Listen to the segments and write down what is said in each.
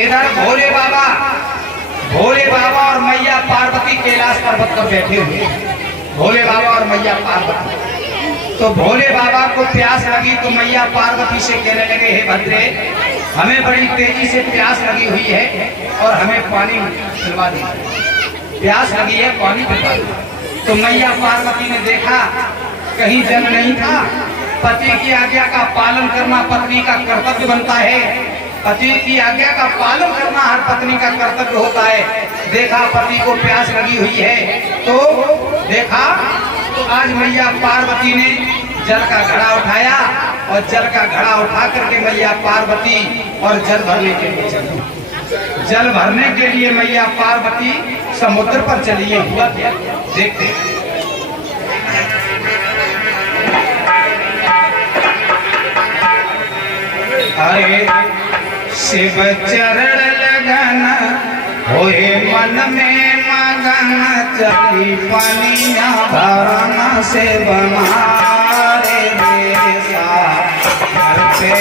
इधर भोले बाबा और मैया पार्वती कैलाश पर्वत पर बैठे हुए। भोले बाबा और मैया पार्वती। तो भोले बाबा को प्यास लगी तो मैया पार्वती से कहने लगे, हे भद्रे, हमें बड़ी तेजी से प्यास लगी हुई है और हमें पानी पिलवा दीजिए। प्यास लगी है, पानी पिलवा दीजिए। तो मैया पार्वती ने देखा कहीं जल नहीं था। पति की आज्ञा का पालन करना पत्नी का कर्तव्य बनता है। पति की आज्ञा का पालन करना हर पत्नी का कर्तव्य होता है। देखा पति को प्यास लगी हुई है तो देखा तो आज मैया पार्वती ने जल का घड़ा उठाया और जल का घड़ा उठा करके मैया पार्वती और जल भरने के लिए चली। जल भरने के लिए मैया पार्वती समुद्र पर चली। हुआ देखते अरे शिव चरण लगन होए मन में मगन, चली पनिया धरन से बनारे देसा करते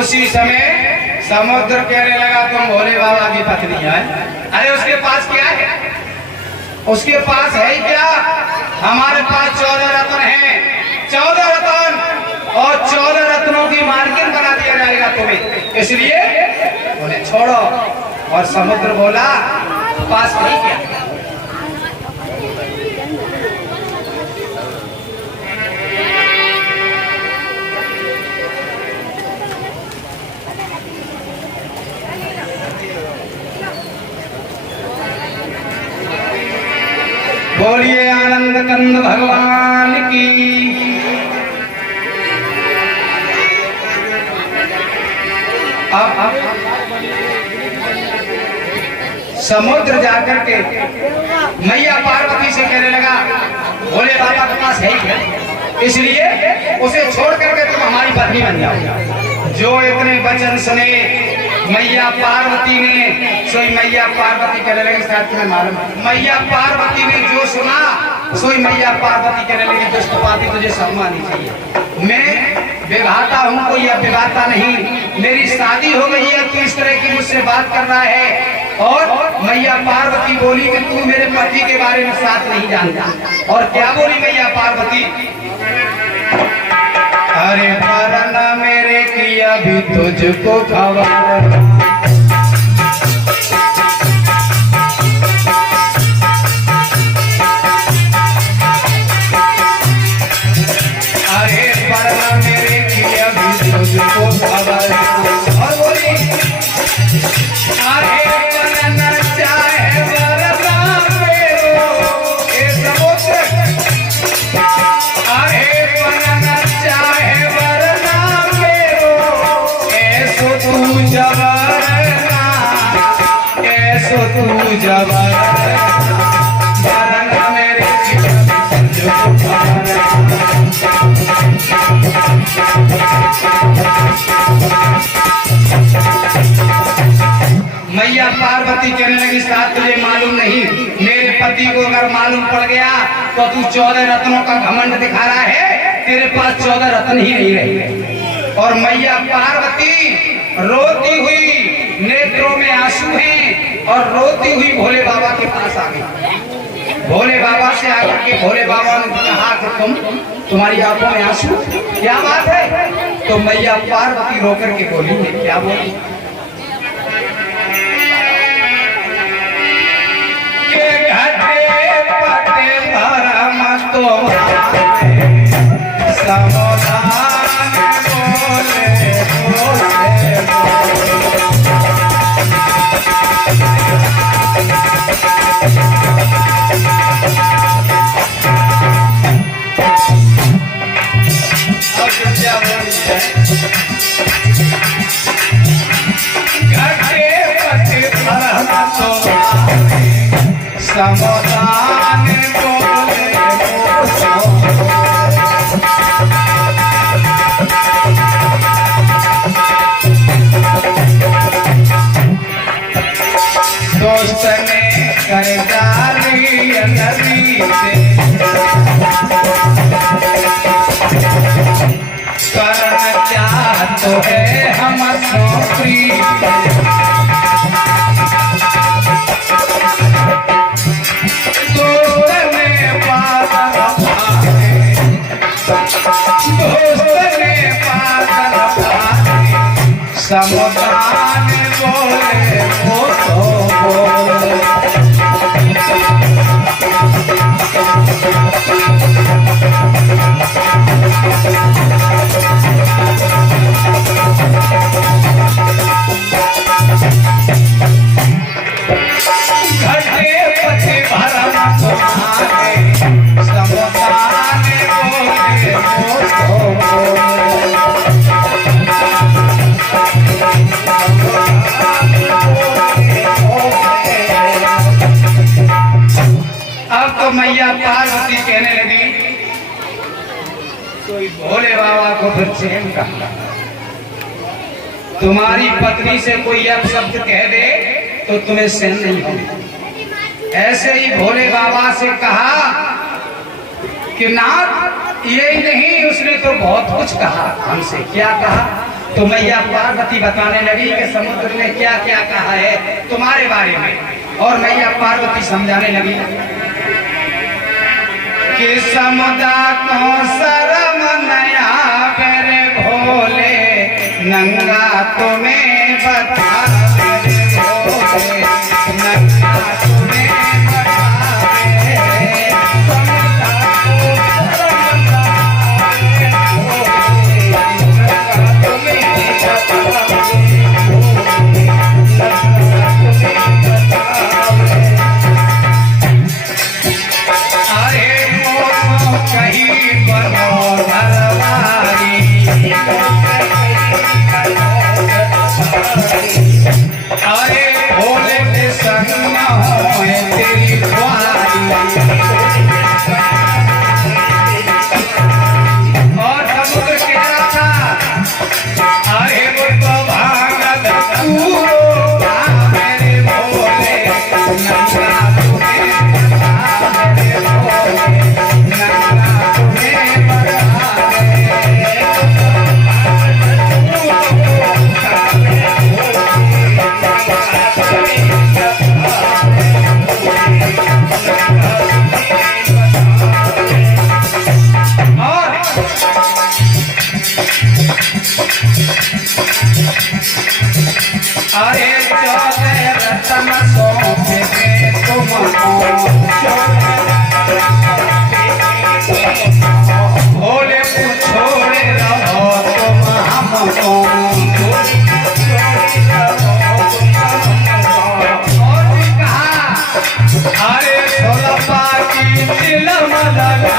उसी समय समुद्र कहने लगा तुम भोले बाबा की पत्नी है। अरे उसके पास क्या है? उसके पास है ही क्या? हमारे पास 14 रत्न हैं। 14 रत्न और 14 रत्नों की मार्केट बना दिया जाएगा तुम्हें। इसलिए बोले छोड़ो। और समुद्र बोला पास नहीं क्या। बोलिए आनंद कंद भगवान की। अब समुद्र जाकर के मैया पार्वती से कहने लगा भोले बाबा के पास है ही, इसलिए उसे छोड़ करके तुम हमारी पत्नी बन जाओ। जो इतने वचन सुने मैया पार्वती ने, सोई मैया पार्वती कहने लगी, साथ में मालूम मैया पार्वती ने जो सुना सोई मैया पार्वती कहने लगी दुष्ट पापी तुझे क्षमा नहीं चाहिए। मैं विवाहता हूँ, कोई अब विवाहता नहीं, मेरी शादी हो गई है, तू इस तरह की मुझसे बात कर रहा है। और मैया पार्वती बोली कि तू मेरे पति के बारे में साथ नहीं जानता। और क्या बोली मैया पार्वती, अरे वरना मेरे की अभी तुझको खबर, अरे वरना मेरे की अभी तुझको खबर। और बोली अरे वरना चाहे वरना मेरो ए समुद्र, अरे वरना चाहे वरना मेरो ऐसो तू जबरना, ऐसो तू जबरना, वरना मेरे की तुझको खबर। मैया पार्वती कहने लगी साथ तुझे मालूम नहीं, मेरे पति को अगर मालूम पड़ गया तो तू 14 रत्नों का घमंड दिखा रहा है, तेरे पास 14 रत्न ही नहीं रहे। और मैया पार्वती रोती हुई, नेत्रों में आंसू हैं, और रोती हुई भोले बाबा के पास आ गई। भोले बाबा से आकर के भोले बाबा ने कहा कि तुम्हारी आंखों में आंसू, क्या बात है? तो मैया पार्वती रोकर के बोली है, क्या बोली, समाधान बोले दोस्त ने कर डाली नदी से, करना चाह तो है हम प्रीत, समाधान बोले वो तो बोले। घटे पति भरना तुम्हारे, समाधान बोले वो तो बोले। अब तो मैया पार्वती कहने लगी, कोई भोले बाबा को फिर चैन कहा, तुम्हारी पत्नी से कोई अपशब्द कह दे तो तुम्हें सहन नहीं होगी। ऐसे ही भोले बाबा से कहा कि नाथ ये नहीं, उसने तो बहुत कुछ कहा हमसे। क्या कहा? तो मैया पार्वती बताने लगी कि समुद्र ने क्या क्या कहा है तुम्हारे बारे में। और मैया पार्वती समझाने लगी कि समुदा को शर्म नया मेरे भोले, नंगा तुम्हें बता अरे वो तो भागत पूरो मेरे भोले नंगा तुम्हें बता मेरे भोले नंगा तुम्हें बता अरे चौदह रतन सौंपे तुमको भोले को छोड़े रहो तुम हमको और भी कहा अरे सोलपा की तिलम लगा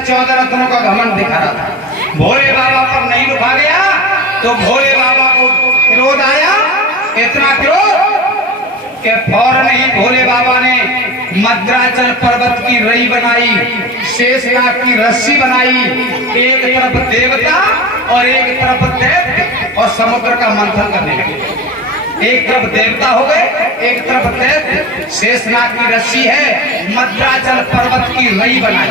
चौदह रत्नों का घमंड दिखा रहा था। भोले बाबा पर नहीं रुका गया तो भोले बाबा को क्रोध आया, इतना क्रोध कि फौरन ही भोले बाबा ने मद्राचल पर्वत की रई बनाई, शेषनाग की रस्सी बनाई, एक तरफ देवता और एक तरफ दैत्य, और समुद्र का मंथन करने लगे। एक तरफ देवता हो गए, एक तरफ दैत्य, शेषनाग की रस्सी है, मद्राचल पर्वत की रई बनाई।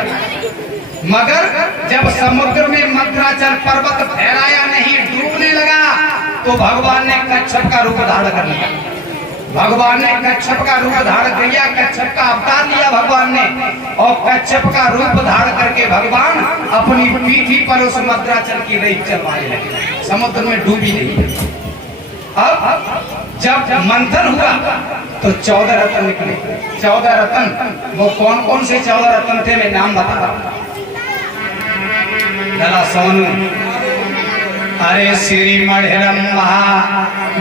मगर जब समुद्र में मद्राचल पर्वत फहराया नहीं, डूबने लगा, तो भगवान ने कच्छप का रूप धारण कर लिया। भगवान ने कच्छप का रूप धारण किया, कच्छप का अवतार लिया भगवान ने, और कच्छप का रूप धारण करके भगवान अपनी पीठी पर उस मद्राचल की रई चलवाने लगे, समुद्र में डूबी नहीं। अब जब मंथन हुआ तो 14 रत्न निकले। 14 रत्न, वो कौन कौन से 14 रत्न थे, मैं नाम बता रहा हूं। सोनू, अरे श्री मढ़रम्मा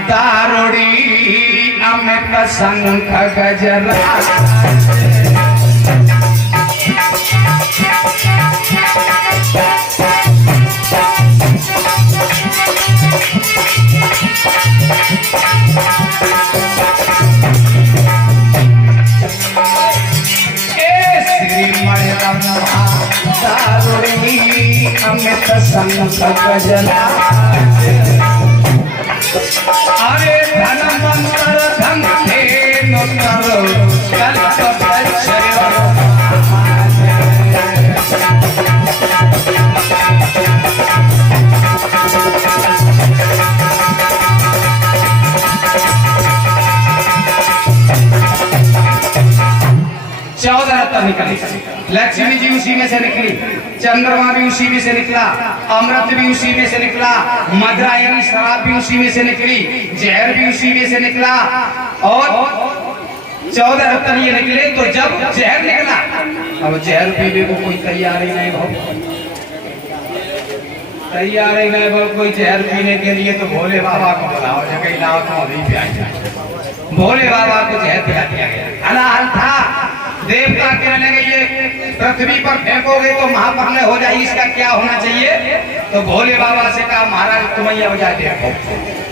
दारुड़ी अमित शंख गजरा, अमित शंख गजरा, अरे धन मंत्र धन धेनु तरु कल्प वृक्ष निकली। लक्ष्मी जी उसी में से निकली, चंद्रमा भी उसी में से निकला, अमृत भी उसी में से निकला, मदरा यानी शराब भी उसी में से निकली, जहर भी उसी में से निकला, और 14 रत्न ये निकले। तो जब जहर निकला, अब जहर पीने को कोई तैयार ही नहीं, बहुत तैयार ही नहीं, बहुत कोई जहर पीने के लिए। तो भोले बाबा को बुलाओ, जगह लाओ तो अभी प्यार। भोले बाबा को जहर पिला दिया गया। हलाल था, देवता कहने लगे ये पृथ्वी पर फेंकोगे तो महाप्रलय हो जाए, इसका क्या होना चाहिए। तो भोले बाबा से कहा महाराज तुम ही हो जाते।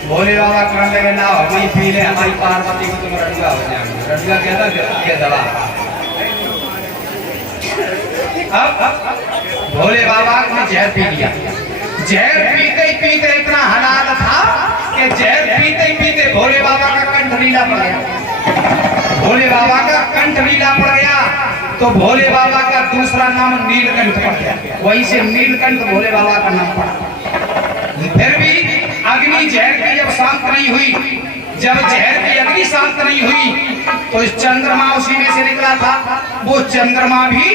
भोले बाबा कहने लगे ना वही पी ले, हमारी पार्वती को तुम रडुआ हो जाएंगे। रडुआ कहता दवा। अब भोले बाबा ने जहर पी लिया। जहर पीते ही पीते इतना हलाल था कि जहर पीते ही पीते भोले बाबा का कंठ नीला पड़ गया। भोले बाबा का कंठ नीला पड़ गया तो भोले बाबा का दूसरा नाम नीलकंठ पड़ गया। वहीं से नीलकंठ भोले बाबा का नाम पड़ा। फिर भी अग्नि जहर की जब शांत नहीं हुई, जब जहर की अग्नि शांत नहीं हुई तो इस चंद्रमा उसी में से निकला था। वो चंद्रमा भी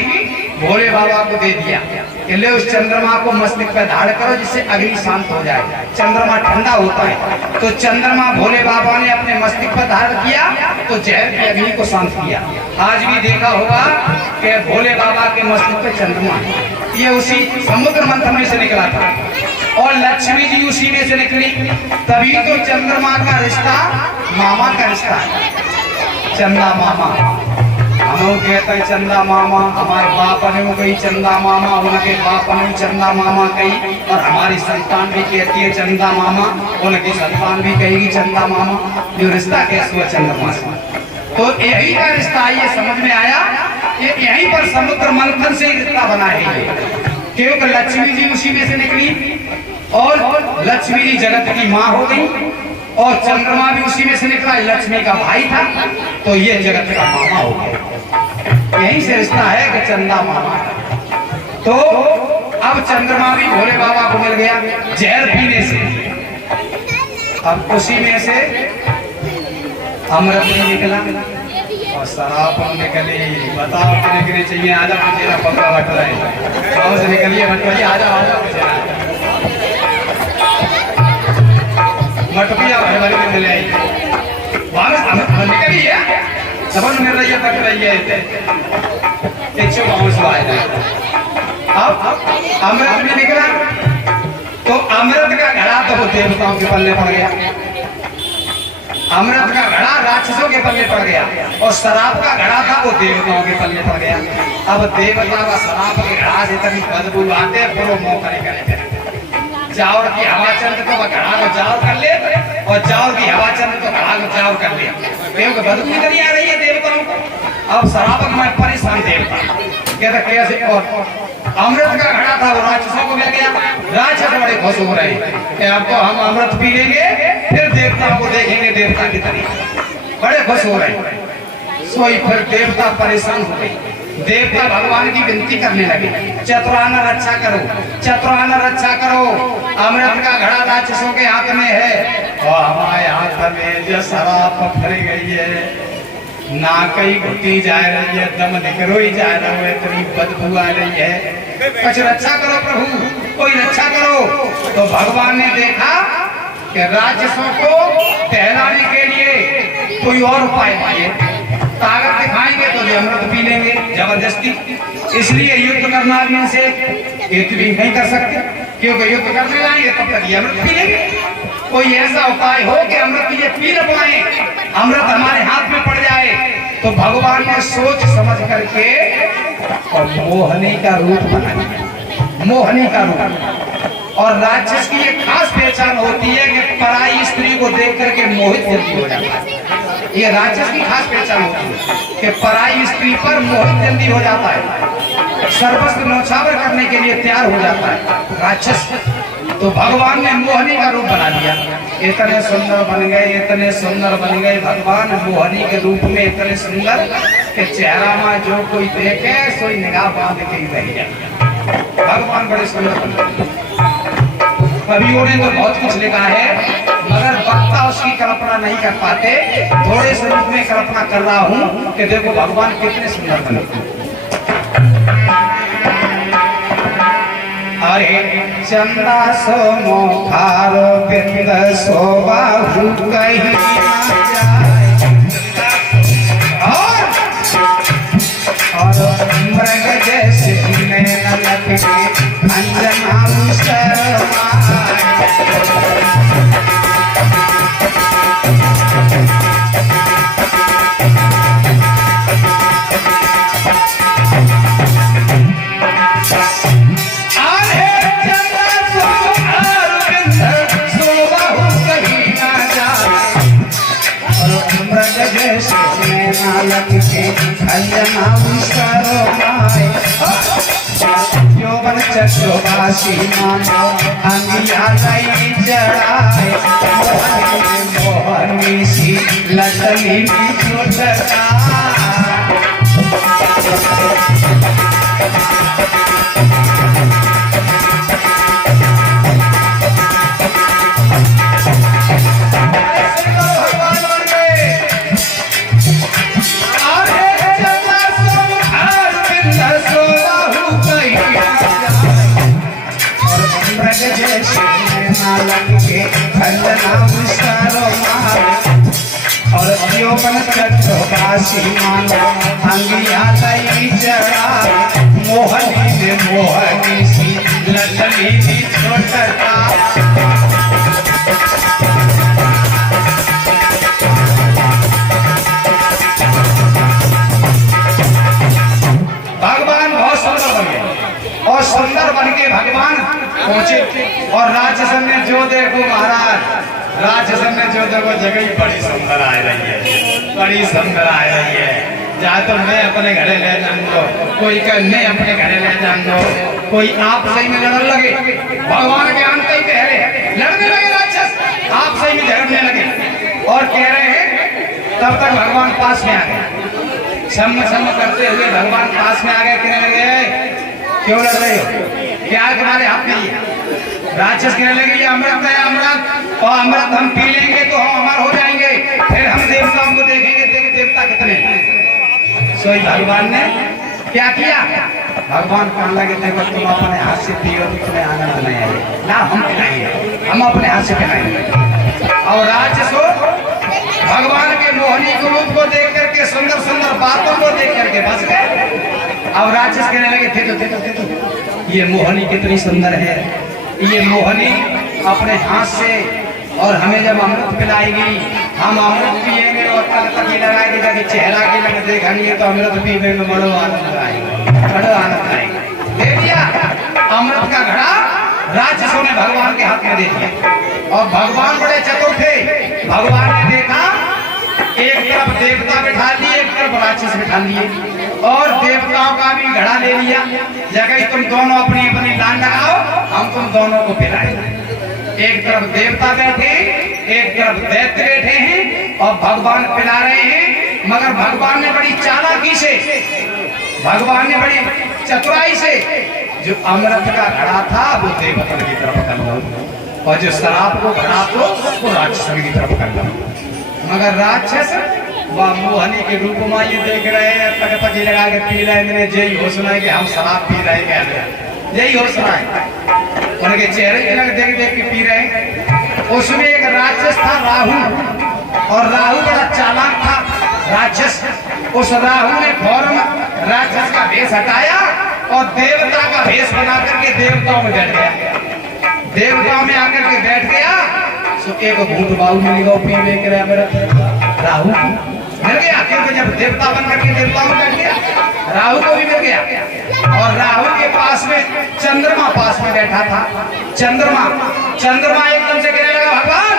भोले बाबा को दे दिया कि ले उस चंद्रमा को मस्तक पे धारण करो जिससे अग्नि शांत हो जाए। चंद्रमा ठंडा होता है तो चंद्रमा भोले बाबा ने अपने मस्तक पर धारण किया तो जहर की अग्नि को शांत किया। आज भी देखा होगा कि भोले बाबा के मस्तक पे चंद्रमा ये उसी समुद्र मंथन में से निकला था और लक्ष्मी जी उसी में से निकली। तभी तो चंद्रमा का रिश्ता मामा का रिश्ता है। चंदा मामा हम कहते हैं चंदा मामा, हमारे बाप ने कही चंदा मामा, उनके बाप ने चंदा मामा कही और हमारी संतान भी कहती है चंदा मामा, उनकी संतान भी कहेगी चंदा मामा। जो रिश्ता कैसे हुआ चंद्रमा से, तो यही का रिश्ता ये समझ में आया कि यहीं पर समुद्र मंथन से रिश्ता बना है, क्योंकि लक्ष्मी जी उसी में से निकली और लक्ष्मी जी जगत की माँ हो गई और चंद्रमा भी उसी में से निकला, लक्ष्मी का भाई था तो ये जगत का मामा हो गया। यही से रिश्ता है कि चंदा मामा। तो अब चंद्रमा भी भोले बाबा को मिल गया जहर पीने से। अब उसी में से अमृत भी निकला और शराब निकली। बताओ निकलनी चाहिए, आजा मुझे पक्का बट रहे गाँव से निकलिए भटवाइए, आजा आजा मटपिया भर भर के मिले निकलिए सबन मिल रही है बट रही है अब अमृत में निकला तो अमृत का घड़ा तो देवताओं के पल्ले पड़ गया, अमृत का घड़ा राक्षसों के पल्ले पड़ गया और शराब का घड़ा था वो देवताओं के पल्ले पड़ गया। अब देवता का शराब के घड़ा से तभी बदबू आते बोलो मौका नहीं करेंगे। चावल की हवा चंद तो घड़ा को जाओ कर ले और चावल की हवा चंद तो घड़ा को जाओ कर ले, क्योंकि बदबू नहीं आ रही है देवताओं को। अब शराब में परेशान देवता कहता कैसे, और अमृत का घड़ा था वो राक्षसों को मिल गया। राक्षस बड़े खुश हो रहे हैं कि अब तो हम अमृत पी लेंगे फिर देवताओं को देखेंगे देवता की तरह, बड़े खुश हो रहे हैं। सोई फिर देवता परेशान हो गए, देवता भगवान की विनती करने लगे चतुराना रक्षा करो, चतुराना रक्षा करो। अमृत का घड़ा राक्षसों के हाथ में है और हमारे हाथ में जो शराब भरी गई है, ना कहीं घुटी जा रही है, दम निकलो ही जा रहा है, इतनी बदबू आ रही है, कुछ रक्षा करो प्रभु, कोई रक्षा करो। तो भगवान ने देखा कि राक्षसों को टहलाने के लिए कोई और उपाय चाहिए, ताकत दिखाएंगे तो ये अमृत पी लेंगे जबरदस्ती, इसलिए युद्ध करना भी इनसे युद्ध भी नहीं कर सकते, क्योंकि युद्ध करने जाएंगे तब तक ये अमृत पी लेंगे। कोई ऐसा उपाय हो कि अमृत ये पी न पाए, अमृत हमारे हाथ में पड़ जाए। तो भगवान ने सोच समझ करके और मोहनी का रूप बनाया, मोहनी का रूप। और राक्षस की एक खास पहचान होती है कि पराई स्त्री को देख करके मोहित जल्दी हो जाता है। ये राक्षस की खास पहचान होती है कि पराई स्त्री पर मोहित जल्दी हो जाता है, सर्वस्व न्यौछावर करने के लिए तैयार हो जाता है राक्षस। तो भगवान ने मोहनी का रूप बना दिया, इतने सुंदर बन गए, इतने सुंदर बन गए भगवान मोहनी के रूप में, इतने सुंदर कि चेहरा में जो कोई देखे सोई निगाह बांध के ही रह जाए। भगवान बड़े सुंदर बन गए। कवियों ने तो बहुत कुछ लिखा है मगर वक्ता उसकी कल्पना नहीं कर पाते, थोड़े से रूप में कल्पना कर रहा हूँ कि देखो भगवान कितने सुंदर बने। अरे चंदा सो मोखारो बिंद शोभाहु कहीं और मृग जैसे नैन लगे अंजना चक्रवासी मानो अंगिया नहीं जड़ाए, मोहनी सी लटली छुटका जैसे नालक के खंडना विस्तारो मारे और यौवन चट्टोबासी मानो अंगिया तई चढ़ा मोहनी ने मोहनी सी लटली सी छोटका भगवान बहुत सुंदर बन गए और सुंदर बन के भगवान पहुंचे और राजसन में जो देखो महाराज राजसन में जो देखो जगह बड़ी सुंदर आ रही है, बड़ी सुंदर आ रही है। जा तो मैं अपने घरे ले जान दो, कोई का मैं अपने घरे ले जान दो, कोई आप सही में लड़ने लगे भगवान के अंत ही कह रहे लड़ने लगे राक्षस आप सही में झगड़ने लगे और कह रहे हैं तब तक भगवान पास में आ गए सम करते हुए भगवान पास में आ गए कहने लगे क्यों लड़ रहे हो क्या तुम्हारे हाथ में राक्षस कहने लगे ये अमृत है अमृत और अमृत हम पी लेंगे तो हम अमर हो जाएंगे फिर हम देवताओं को देखेंगे देवता कितने सोई भगवान ने क्या किया भगवान कहने लगे देखो तुम अपने हाथ से पियो तो तुम्हें आनंद नहीं आएगा ना हम पिलाएंगे हम अपने हाथ से पिलाएंगे और राक्षस भगवान के मोहनी रूप को देख करके सुंदर सुंदर बातों को देख करके बस गए। अब राक्षस कहने लगे थे ये मोहनी कितनी सुंदर है, ये मोहनी अपने हाथ से और हमें जब अमृत पिलाएगी हम अमृत पिएंगे और तल तक ही लगाएगी ताकि चेहरा के लगे देखेंगे तो अमृत पीने में बड़ो आनंद आएगा, बड़ो आनंद आएगा। दे दिया अमृत का घड़ा राक्षसों ने भगवान के हाथ में दे दिया और भगवान बड़े चतुर थे। भगवान ने देखा एक तरफ देवता बिठा लिए एक तरफ राक्षस बिठा लिए और देवताओं का भी घड़ा ले लिया जगह तुम दोनों अपनी अपनी लान लगाओ हम तुम दोनों को पिलाएंगे। एक तरफ देवता बैठे एक तरफ दैत्य बैठे हैं और भगवान पिला रहे हैं मगर भगवान ने बड़ी चालाकी से भगवान ने बड़ी चतुराई से जो अमृत का घड़ा था वो देवता की तरफ कर लो और जो शराब को घड़ा तो वो राक्षस की तरफ कर लो मगर राक्षस वह मोहनी के रूप में ये देख रहे हैं तक तक लगा के पी रहे हैं यही हो सुना है कि हम शराब पी रहे हैं यही हो सुना है उनके चेहरे के लग देख देख के पी रहे। उसमें एक राक्षस था राहु और राहु बड़ा चालाक था राक्षस। उस राहु ने फौरन राक्षस का भेष हटाया और देवता का भेष बना करके देवताओं में बैठ गया। देवताओं में आकर के बैठ गया तो एक भूत बाबू मिल गया पीने के लिए मेरा राहु मिल गया क्योंकि जब देवता बन करके देवताओं में बैठ गया राहु को भी मिल गया और राहु के पास में चंद्रमा पास में बैठा था। चंद्रमा एकदम से कहने लगा भगवान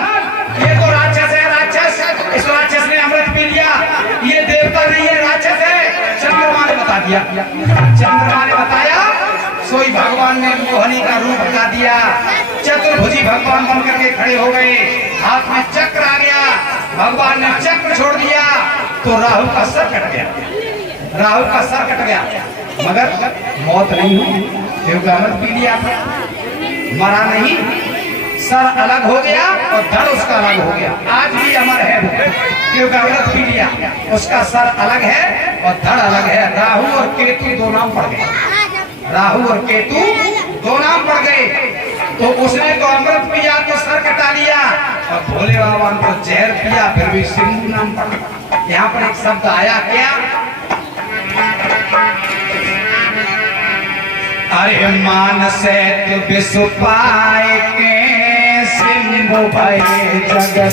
ये तो राक्षस है राक्षस इस राक्षस ने अमृत पी लिया ये देवता नहीं है राक्षस है। चंद्रमा ने बता दिया चंद्रमा ने बताया सोई भगवान ने मोहनी का रूप बता दिया चतुर्भुजी भगवान बन करके खड़े हो गए हाथ में चक्र आ गया भगवान ने चक्र छोड़ दिया तो राहु का सर कट गया मगर मौत नहीं हुई क्योंकि अमृत पी लिया मरा नहीं सर अलग हो गया और धड़ उसका अलग हो गया आज भी अमर है क्योंकि अमृत पी लिया उसका सर अलग है और धड़ अलग है। राहु और केतु दो नाम पड़ गए राहु और केतु दो नाम पड़ गए तो उसने तो अमृत पिया तो सर कटा लिया और भोले बाबा ने तो जहर पिया फिर भी सिंधु नाम पड़ा। यहाँ पर एक शब्द आया क्या अरे मान से तु विश्व पाए के सिंधु भय जगत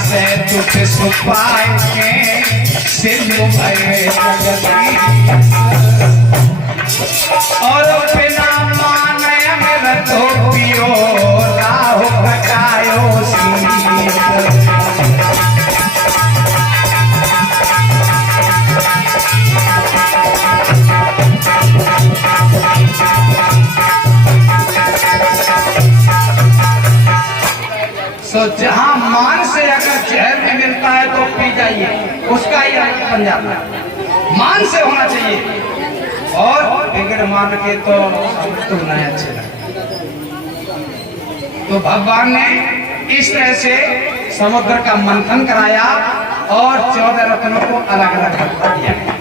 से तुझ सुपाए के सिंधु भय जगती और बिना माने अमृत हो पियो राहु घटायो शीत तो जहां मान से अगर जहर भी मिलता है तो पी जाइए उसका ही रंग बन जाता है। मान से होना चाहिए और बिगड़ मान के तो नहीं अच्छे लगते तो भगवान ने इस तरह से समुद्र का मंथन कराया और 14 रत्नों को अलग अलग कर दिया।